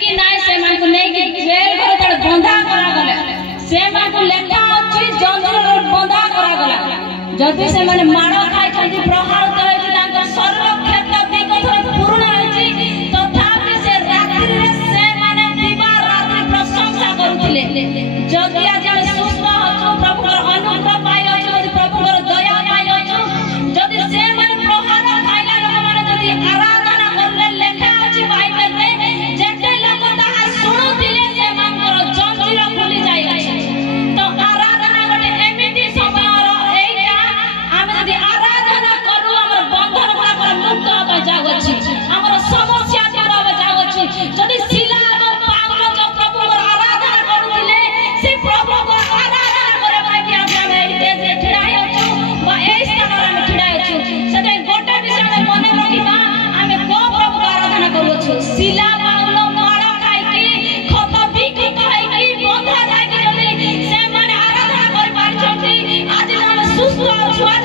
कि नाय से मान को नहीं कि जेल घर पर बंधा करा गले से मान को लेखा अछि जंजीर बंधा करा गला जदि से माने मारो खाइ छथि प्रहार करे कि तांकर शरीर क्षेत्र विकथ पूर्ण अछि तथापि से रात्रि रे से माने दिवा रात्रि प्रशंसा करूथिले जदि आज सुस्त अछु प्रभु अनुग्रह पाइ अछु प्रभु दया पाइ अछु जदि से माने प्रहार खाइला लोक माने जदि आराधना करले लेखा अछि बाइबल रे जेते लोक ताहा सुनुथिले से मानकर जंजीर खुली जाय अछि तो आराधना गोटे एमिति समय एटा आमे जदि आराधना करू हमर बंधन गुड़ा मुक्त होबा जाउ अछि हमर समस्या दूर होबा जाउ अछि जदि सिला और पाउल जो प्रभु को आराधना करूथिले से प्रभु को आराधना करे बाकी आमे एते ठिड़ाय अछि बा ए स्थान रे ठिड़ाय अछि सदै गोटे विषय में मने रखिबा आमे को प्रभु को आराधना करू अछि सिला पाउल मारा खाइ की खत बिकी कहै की बंधा जाय की जदि से माने आराधना कर पारि छथि आज हम सुस्त अछु आज